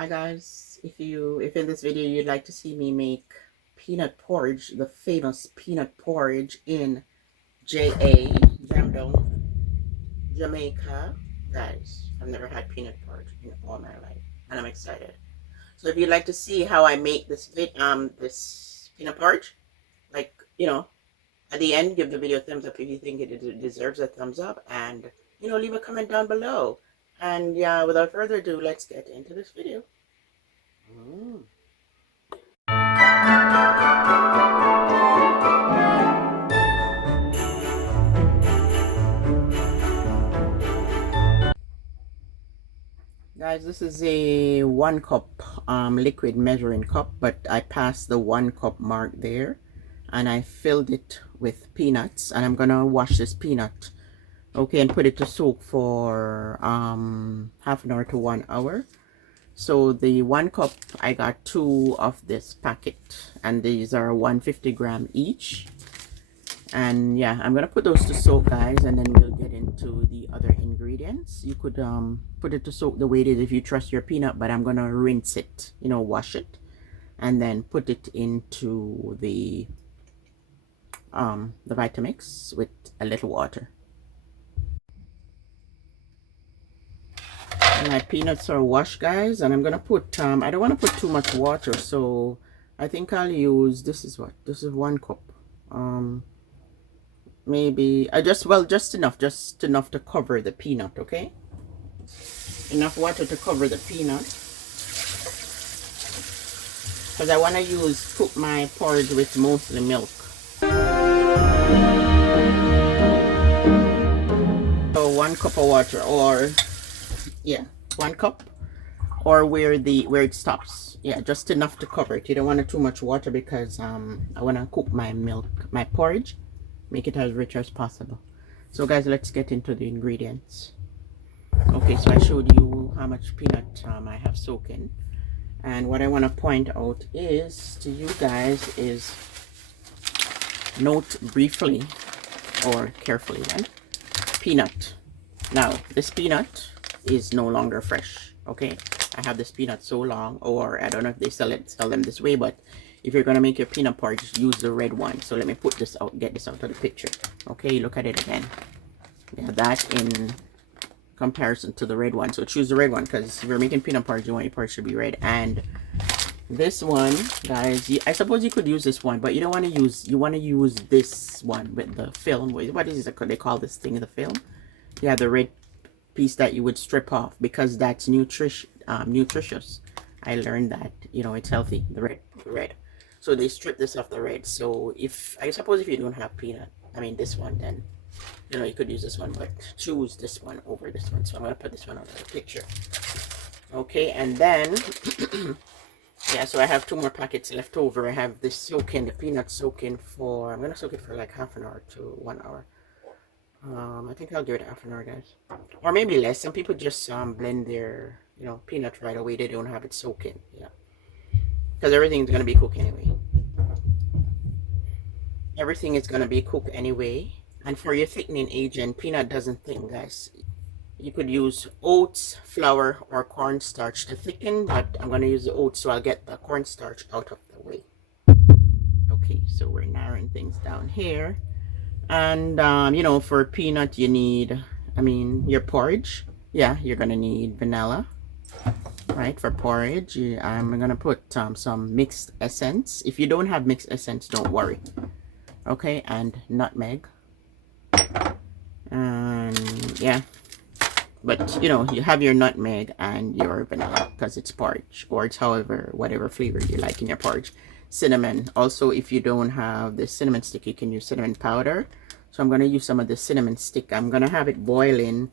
Hi guys, if in this video you'd like to see me make peanut porridge, the famous peanut porridge in JA, Jamdong, Jamaica, guys, I've never had peanut porridge in all my life and I'm excited. So if you'd like to see how I make this this peanut porridge, like, at the end, give the video a thumbs up if you think it deserves a thumbs up, and leave a comment down below. And yeah, without further ado, let's get into this video. Guys, this is a 1 cup liquid measuring cup, but I passed the 1 cup mark there and I filled it with peanuts, and I'm gonna wash this peanut, okay, and put it to soak for half an hour to 1 hour. So the 1 cup, I got 2 of this packet, and these are 150-gram each. And yeah, I'm gonna put those to soak, guys, and then we'll get into the other ingredients. You could put it to soak the way it is if you trust your peanut, but I'm gonna rinse it, wash it, and then put it into the Vitamix with a little water. My peanuts are washed, guys, and I'm gonna put I don't want to put too much water, so I think I'll use, this is 1 cup, maybe just enough to cover the peanut, okay? Enough water to cover the peanut, because I want to cook my porridge with mostly milk. So 1 cup of water, or yeah, 1 cup, or where it stops. Yeah, just enough to cover it. You don't want too much water, because I want to cook my porridge, make it as rich as possible. So guys, let's get into the ingredients. Okay, so I showed you how much peanut I have soaking, and what I want to point out is to you guys is note briefly or carefully then peanut. Now this peanut is no longer fresh, okay? I have this peanut so long, or I don't know if they sell them this way, but if you're gonna make your peanut porridge, use the red one. So let me put this out, get this out of the picture. Okay, look at it again. Yeah, that in comparison to the red one. So choose the red one, because if you're making peanut porridge, you want your porridge to be red. And this one, guys, I suppose you could use this one, but you don't want to use, you want to use this one with the film. What is it they call this thing, the film? Yeah, the red piece that you would strip off, because that's nutritious. I learned that, it's healthy, the red. So they strip this off the red. So I suppose if you don't have this one, then you could use this one, but choose this one over this one. So I'm gonna put this one out of the picture. Okay, and then yeah, so I have 2 more packets left over. I have this soaking, the peanut soaking for, I'm gonna soak it for like half an hour to 1 hour. I think I'll give it half an hour, guys, or maybe less. Some people just blend their peanut right away. They don't have it soaking, because everything's gonna be cooked anyway. Everything is gonna be cooked anyway. And for your thickening agent, peanut doesn't thicken, guys. You could use oats, flour, or cornstarch to thicken, but I'm gonna use the oats, so I'll get the cornstarch out of the way. Okay, so we're narrowing things down here. And for peanut, you need, your porridge, you're gonna need vanilla, right? For porridge, I'm gonna put some mixed essence. If you don't have mixed essence, don't worry. Okay, and nutmeg, and yeah, but you have your nutmeg and your vanilla, because it's porridge, or it's whatever flavor you like in your porridge. Cinnamon also, if you don't have the cinnamon stick, you can use cinnamon powder. So I'm going to use some of the cinnamon stick. I'm going to have it boiling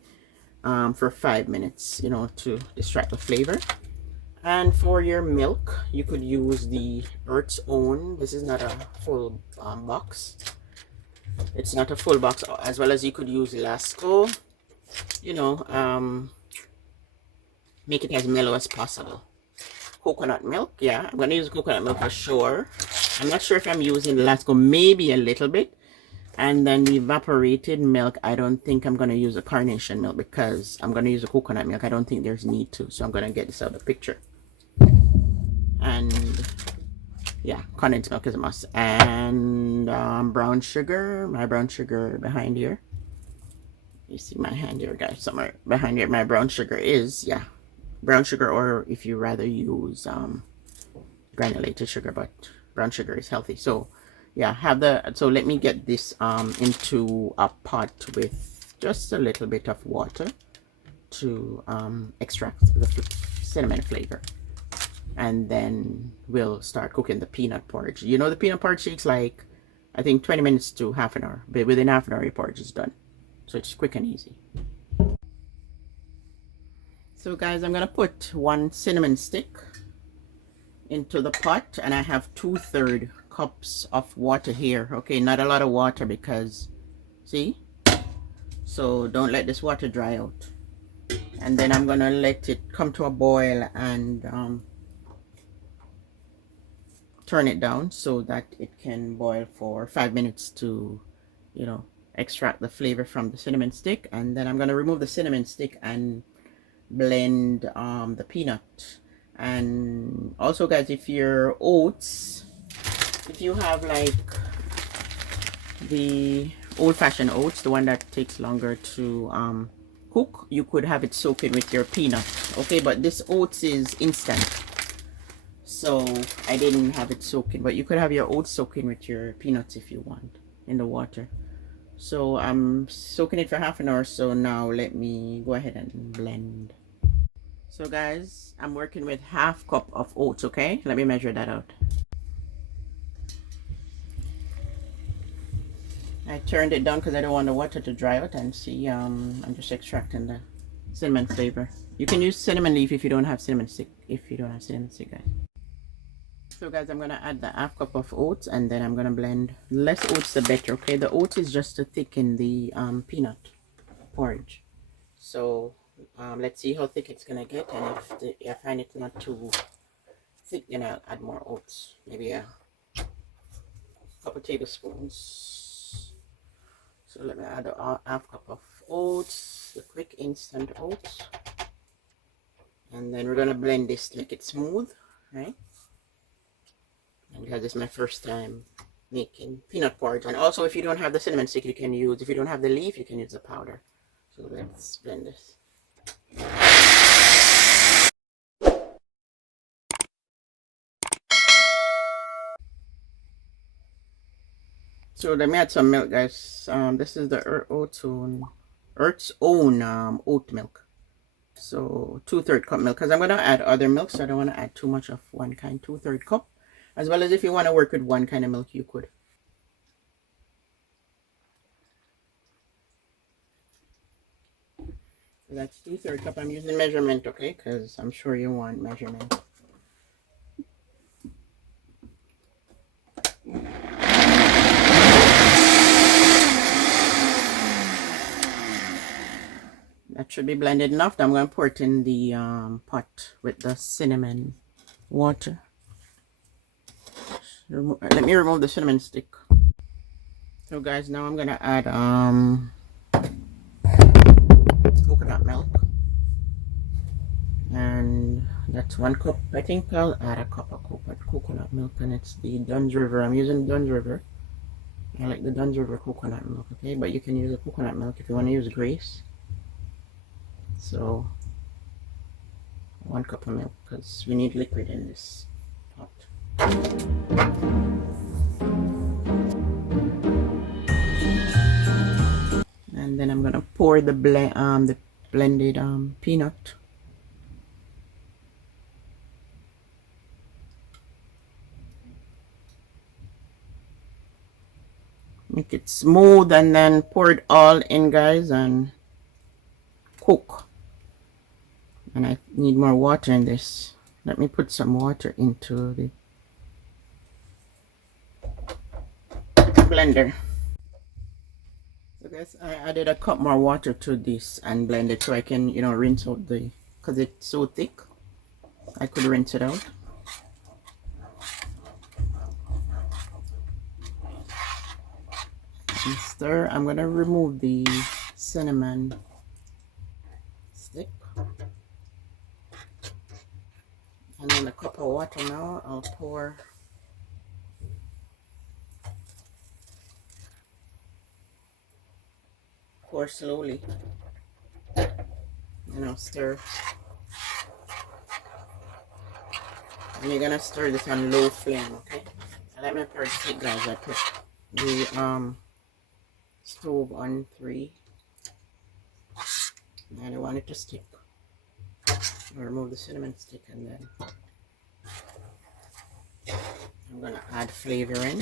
for 5 minutes, to extract the flavor. And for your milk, you could use the Earth's Own. This is not a full box. It's not a full box, as well as you could use Lasco. Make it as mellow as possible. Coconut milk, yeah, I'm going to use coconut milk for sure. I'm not sure if I'm using Lasco, maybe a little bit. And then the evaporated milk, I don't think I'm going to use a carnation milk, because I'm going to use a coconut milk. I don't think there's need to. So I'm going to get this out of the picture. And yeah, condensed milk is a must. And brown sugar, my brown sugar behind here. You see my hand here, guys, somewhere behind here. My brown sugar is, yeah, brown sugar, or if you rather use granulated sugar, but brown sugar is healthy. So yeah, so let me get this into a pot with just a little bit of water to extract the cinnamon flavor, and then we'll start cooking the peanut porridge. You know, the peanut porridge takes like, I think 20 minutes to half an hour, but within half an hour your porridge is done. So it's quick and easy. So guys, I'm gonna put 1 cinnamon stick into the pot, and I have 2/3 cups of water here. Okay, not a lot of water because, see? So don't let this water dry out. And then I'm gonna let it come to a boil and turn it down so that it can boil for 5 minutes to, you know, extract the flavor from the cinnamon stick. And then I'm gonna remove the cinnamon stick and blend the peanut. And also guys, if your oats, if you have like the old-fashioned oats, the one that takes longer to cook, you could have it soaking with your peanut. Okay, but this oats is instant, so I didn't have it soaking, but you could have your oats soaking with your peanuts if you want in the water. So I'm soaking it for half an hour. So now let me go ahead and blend. So guys, I'm working with 1/2 cup of oats. Okay, let me measure that out. I turned it down because I don't want the water to dry out. And see, I'm just extracting the cinnamon flavor. You can use cinnamon leaf if you don't have cinnamon stick. Guys. So guys, I'm gonna add the 1/2 cup of oats, and then I'm gonna blend. Less oats the better. Okay, the oats is just to thicken the peanut porridge. So let's see how thick it's gonna get, and if I find it not too thick, then I'll add more oats. Maybe a couple tablespoons. So let me add a 1/2 cup of oats, the quick instant oats, and then we're gonna blend this to make it smooth, right? And because this is my first time making peanut porridge. And also, if you don't have the cinnamon stick, you can use, if you don't have the leaf, you can use the powder. So let's blend this. So let me add some milk, guys. This is the Earth's own oat milk. So 2/3 cup milk, because I'm gonna add other milk, so I don't want to add too much of one kind. 2/3 cup, as well as if you want to work with one kind of milk, you could. So that's 2/3 cup. I'm using measurement, okay, because I'm sure you want measurement. That should be blended enough. Now I'm going to pour it in the pot with the cinnamon water. Let me remove the cinnamon stick. So guys, now I'm going to add coconut milk. And that's 1 cup. I think I'll add a cup of coconut milk, and it's the Dunn's River. I'm using Dunn's River. I like the Dunn's River coconut milk, okay? But you can use the coconut milk if you want to use Grace. So 1 cup of milk, because we need liquid in this pot. And then I'm gonna pour the blended peanut. Make it smooth, and then pour it all in, guys, and cook. And I need more water in this. Let me put some water into the blender. So guys, I added a cup more water to this and blend it so I can, you know, rinse out the, because it's so thick, I could rinse it out. And stir. I'm gonna remove the cinnamon stick. And then a cup of water now, I'll pour slowly, and I'll stir. And you're gonna stir this on low flame, okay? I let my porridge stick, guys. I put the stove on 3. And I want it to stick. I'll remove the cinnamon stick, and then I'm gonna add flavor in.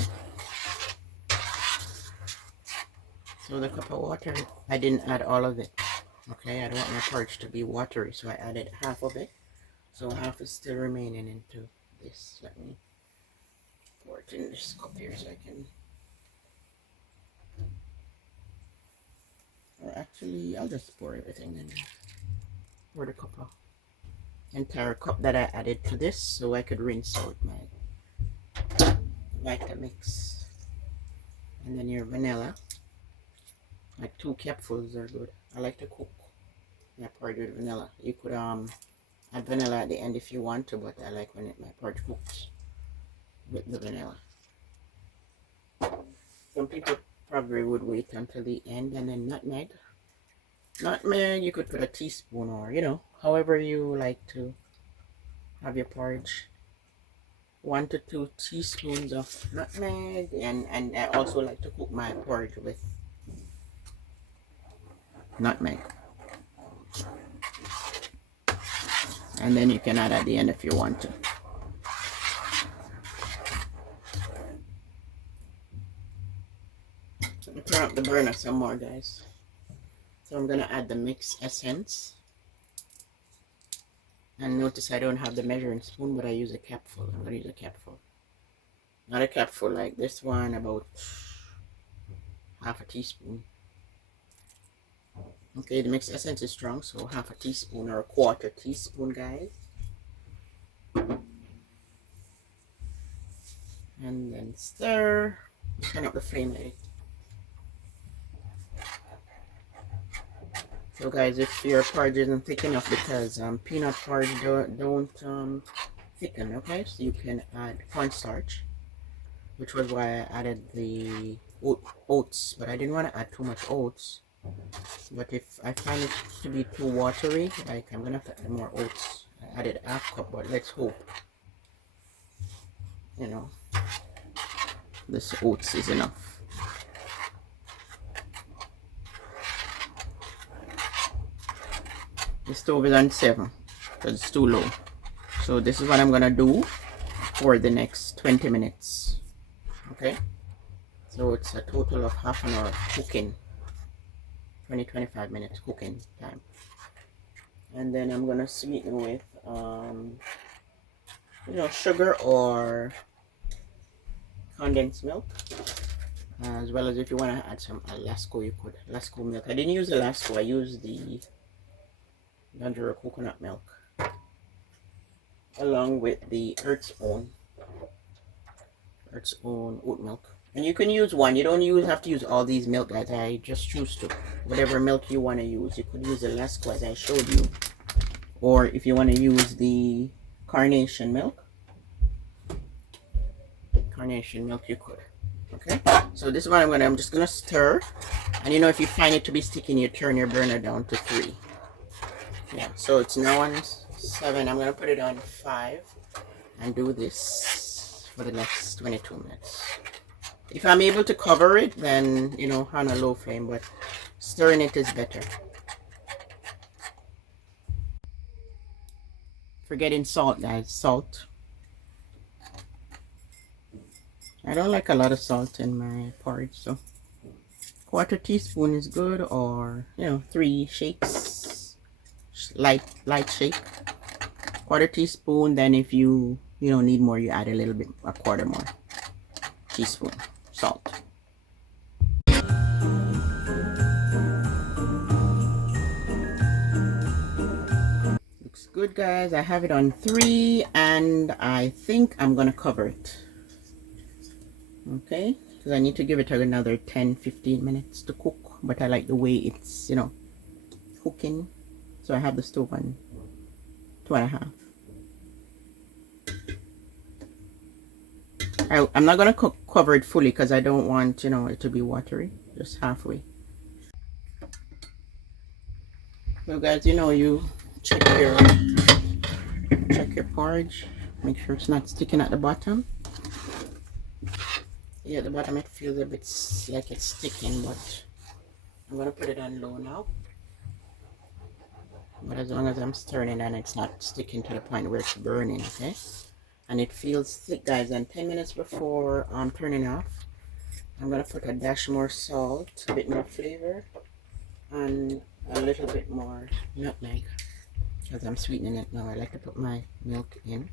So the cup of water, I didn't add all of it. Okay, I don't want my porridge to be watery, so I added half of it. So half is still remaining into this. Let me pour it in this cup here so I can. Or actually, I'll just pour everything in. Pour the cup of entire cup that I added to this, so I could rinse out my Vitamix. And then your vanilla. Like 2 cupfuls are good. I like to cook my porridge with vanilla. You could add vanilla at the end if you want to, but I like when my porridge cooks with the vanilla. Some people probably would wait until the end. And then nutmeg. Nutmeg, you could put a teaspoon, or however you like to have your porridge. 1 to 2 teaspoons of nutmeg, and I also like to cook my porridge with nutmeg. And then you can add at the end if you want to. Let me turn up the burner some more, guys. So I'm gonna add the mixed essence. And notice I don't have the measuring spoon, but I use a capful. I'm gonna use a capful. Not a capful like this one, about half a teaspoon. Okay, the mixed essence is strong, so half a teaspoon or a 1/4 teaspoon, guys. And then stir. Turn up the flame a little. So guys, if your porridge isn't thick enough, because peanut porridge don't thicken, okay? So you can add cornstarch, which was why I added the oats, but I didn't want to add too much oats. But if I find it to be too watery, like, I'm gonna have to add more oats. I added half cup, but let's hope this oats is enough. The stove is on 7 because it's too low. So this is what I'm gonna do for the next 20 minutes. Okay, so it's a total of half an hour cooking. 20-25 minutes cooking time. And then I'm gonna sweeten with sugar or condensed milk, as well as if you want to add some Alaska, you could. Alaska milk. I didn't use Alaska, I used the Dandura coconut milk, along with the Earth's Own oat milk. And you can use one. You don't have to use all these milk, guys. I just choose to. Whatever milk you want to use. You could use Alaska as I showed you. Or if you want to use the carnation milk. Carnation milk, you could. Okay? So this is what I'm just going to stir. And if you find it to be sticking, you turn your burner down to 3. Yeah, so it's now on 7. I'm going to put it on 5. And do this for the next 22 minutes. If I'm able to cover it, then, on a low flame, but stirring it is better. Forgetting salt, guys. Salt. I don't like a lot of salt in my porridge, so 1/4 teaspoon is good, or 3 shakes, light shake. 1/4 teaspoon. Then if you need more, you add a little bit, a 1/4 more teaspoon salt. Looks good, guys. I have it on 3, and I think I'm gonna cover it. Okay, because I need to give it another 10-15 minutes to cook, but I like the way it's cooking, so I have the stove on 2.5. I'm not gonna cover it fully because I don't want, you know, it to be watery. Just halfway. So guys, you know, you check your porridge. Make sure it's not sticking at the bottom. Yeah, at the bottom it feels a bit like it's sticking, but I'm gonna put it on low now. But as long as I'm stirring it and it's not sticking to the point where it's burning, okay? And it feels thick, guys. And 10 minutes before I'm turning off, I'm gonna put a dash more salt, a bit more flavor, and a little bit more nutmeg. Because I'm sweetening it now, I like to put my milk in.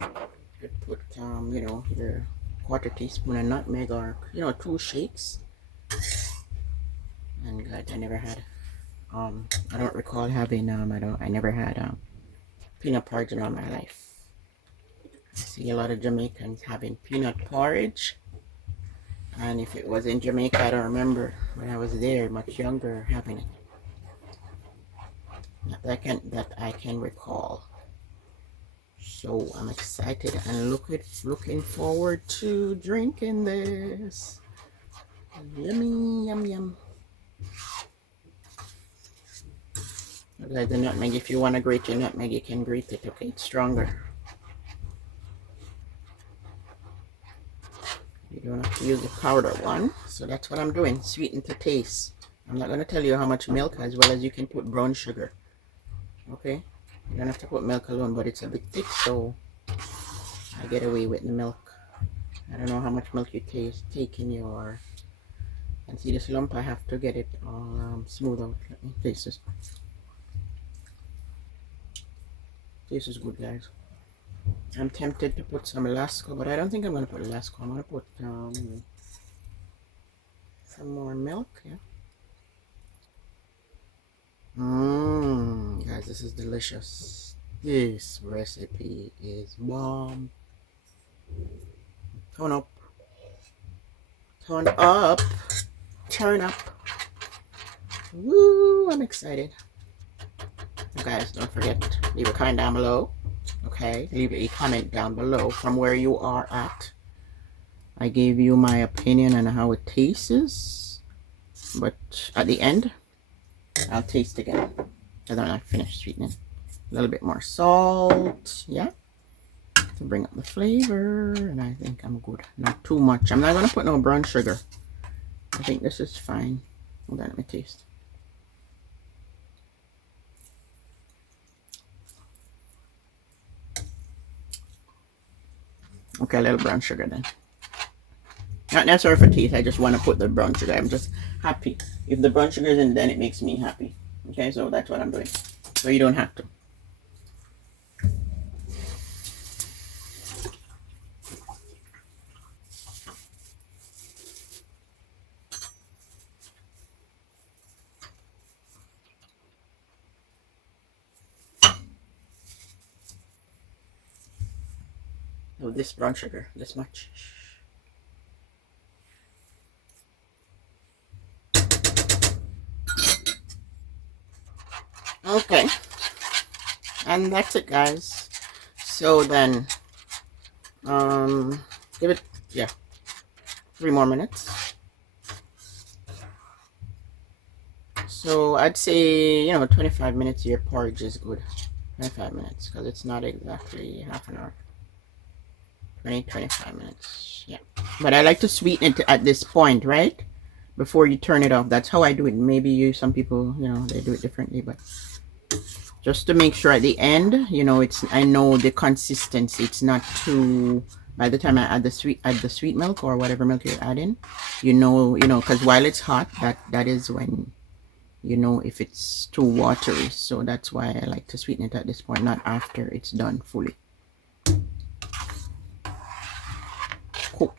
You put, you know, your quarter teaspoon of nutmeg, or, you know, 2 shakes. And God, I never had, I don't recall having, I never had, peanut porridge in all my life. I see a lot of Jamaicans having peanut porridge. And if it was in Jamaica, I don't remember when I was there, much younger, having it. That I can recall. So I'm excited and looking forward to drinking this. Yummy, yum, yum. Okay, the nutmeg, if you want to grate your nutmeg, you can grate it, okay? It's stronger. You don't have to use the powder one. So that's what I'm doing, sweeten to taste. I'm not going to tell you how much milk, as well as you can put brown sugar. Okay? You don't have to put milk alone, but it's a bit thick, so I get away with the milk. I don't know how much milk you take in your... And see this lump, I have to get it all smooth out. Let me taste this. This is good, guys. I'm tempted to put some Lasco, but I don't think I'm going to put Lasco. I'm going to put some more milk, yeah. Guys, this is delicious. This recipe is bomb. Turn up. Turn up. Turn up. Woo, I'm excited. Guys, don't forget, leave a comment down below. Okay, leave a comment down below from where you are at. I gave you my opinion on how it tastes, but at the end, I'll taste again. I don't know, I finished sweetening. A little bit more salt, yeah, to bring up the flavor, and I think I'm good. Not too much. I'm not gonna put no brown sugar. I think this is fine. Hold on, let me taste. Okay, a little brown sugar then. Not necessarily for taste, I just want to put the brown sugar. I'm just happy. If the brown sugar is in, then it makes me happy. Okay, so that's what I'm doing. So you don't have to. So this brown sugar, this much. Okay, and that's it, guys. So then give it, yeah, 3 more minutes. So I'd say, you know, 25 minutes your porridge is good. 25 minutes, because it's not exactly half an hour. 25 minutes, yeah. But I like to sweeten it at this point, right, before you turn it off. That's how I do it. Maybe some people, you know, they do it differently, but just to make sure at the end, you know, I know the consistency. It's not too, by the time I add the sweet milk or whatever milk you're adding, you know, because while it's hot, that is when you know if it's too watery. So that's why I like to sweeten it at this point, not after it's done fully. Cook.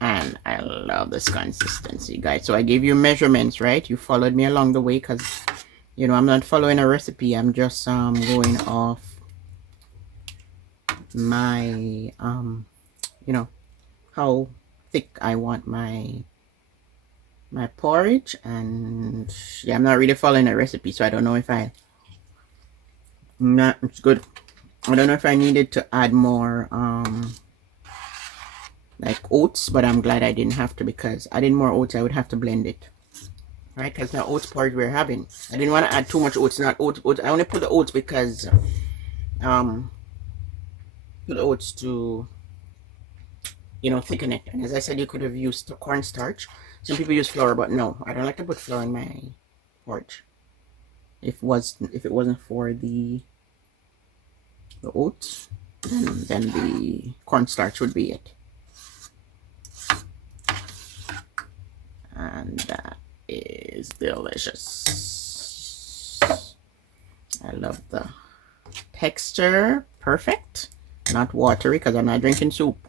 And I love this consistency, guys. So I gave you measurements, right? You followed me along the way, because you know I'm not following a recipe. I'm just going off my you know, how thick I want my porridge. And yeah, I'm not really following a recipe, so I don't know if it's good. I don't know if I needed to add more like oats, but I'm glad I didn't have to, because adding more oats I would have to blend it, right? Because the oats porridge we're having, I didn't want to add too much oats. Not oats. I only put the oats because put the oats to, you know, thicken it. And as I said, you could have used cornstarch. Some people use flour, but no, I don't like to put flour in my porridge. If it wasn't for the oats, then the cornstarch would be it. And that is delicious. I love the texture. Perfect. Not watery because I'm not drinking soup.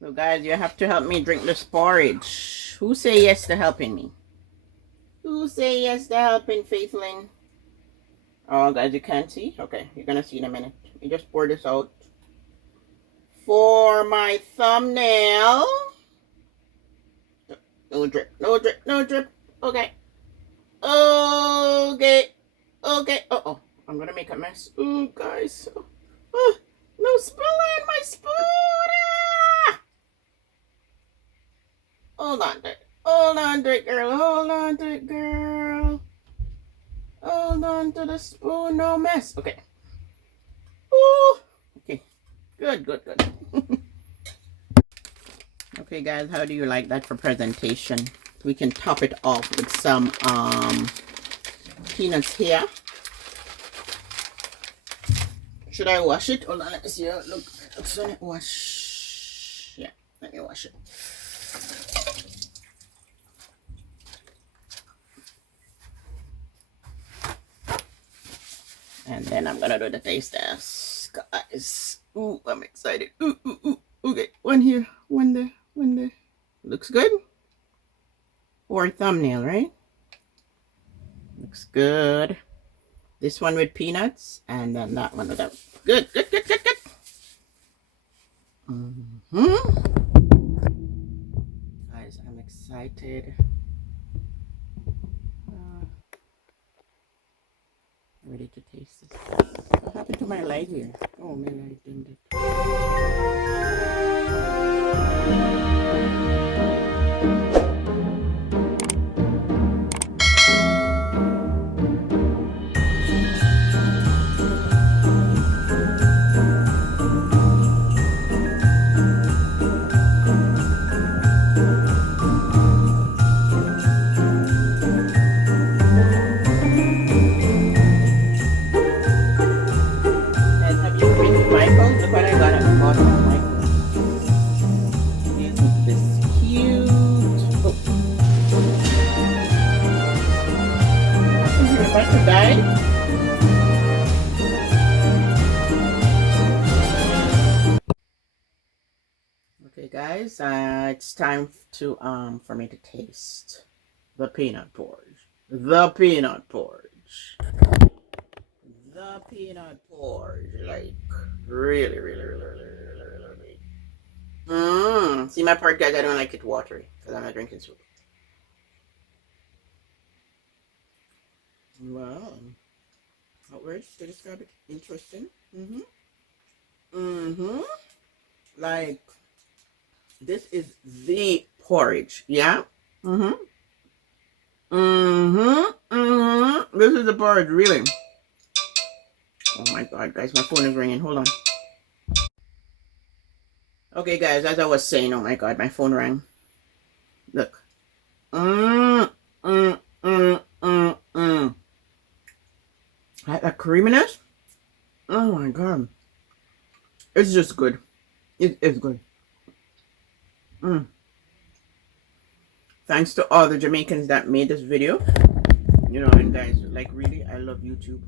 So guys, you have to help me drink this porridge. Who say yes to helping me? Who say yes to helping, Faithlin? Oh guys, you can't see? Okay, you're gonna see in a minute. You just pour this out for my thumbnail. No drip, no drip, no drip. Okay. Okay. Okay. Uh-oh. I'm gonna make a mess. Oh, guys. Oh, no spilling my spoon. Ah! Hold on to it. Hold on to it, girl. Hold on to it, girl. Hold on to the spoon. No mess. Okay. Ooh. Okay. Good, good, good. Okay, guys. How do you like that for presentation? We can top it off with some peanuts here. Should I wash it? Hold on, let me see how it looks when it wash. Yeah, let me wash it. And then I'm gonna do the taste test, guys. Ooh, I'm excited. Ooh, ooh, ooh. Okay, one here, one there, one there. Looks good. Or thumbnail, right? Looks good. This one with peanuts, and then that one without. Good, good, good, good, good. Guys, I'm excited. Ready to taste this. What happened to my light here? Oh, my light dimmed it. Okay, guys, it's time to for me to taste the peanut porridge. The peanut porridge. The peanut porridge. Like really, really, really, really, really, really. See my part, guys. I don't like it watery because I'm not drinking soup. Wow. What words to describe it? Interesting. Like, this is the porridge, yeah? This is the porridge, really. Oh my god, guys, my phone is ringing. Hold on. Okay, guys, as I was saying, oh my god, my phone rang. Look. Like that creaminess? Oh my god. It's just good. It is good. Thanks to all the Jamaicans that made this video. You know, and guys, like really, I love YouTube.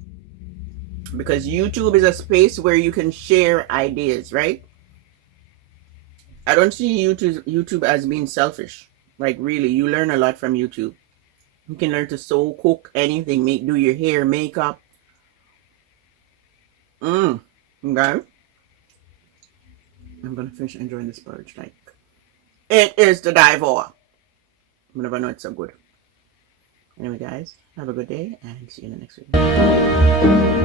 Because YouTube is a space where you can share ideas, right? I don't see YouTube as being selfish. Like really, you learn a lot from YouTube. You can learn to sew, cook, anything, do your hair, makeup. Okay. I'm gonna finish enjoying this porridge. Like, it is to die for. I never know it's so good. Anyway, guys, have a good day and see you in the next video.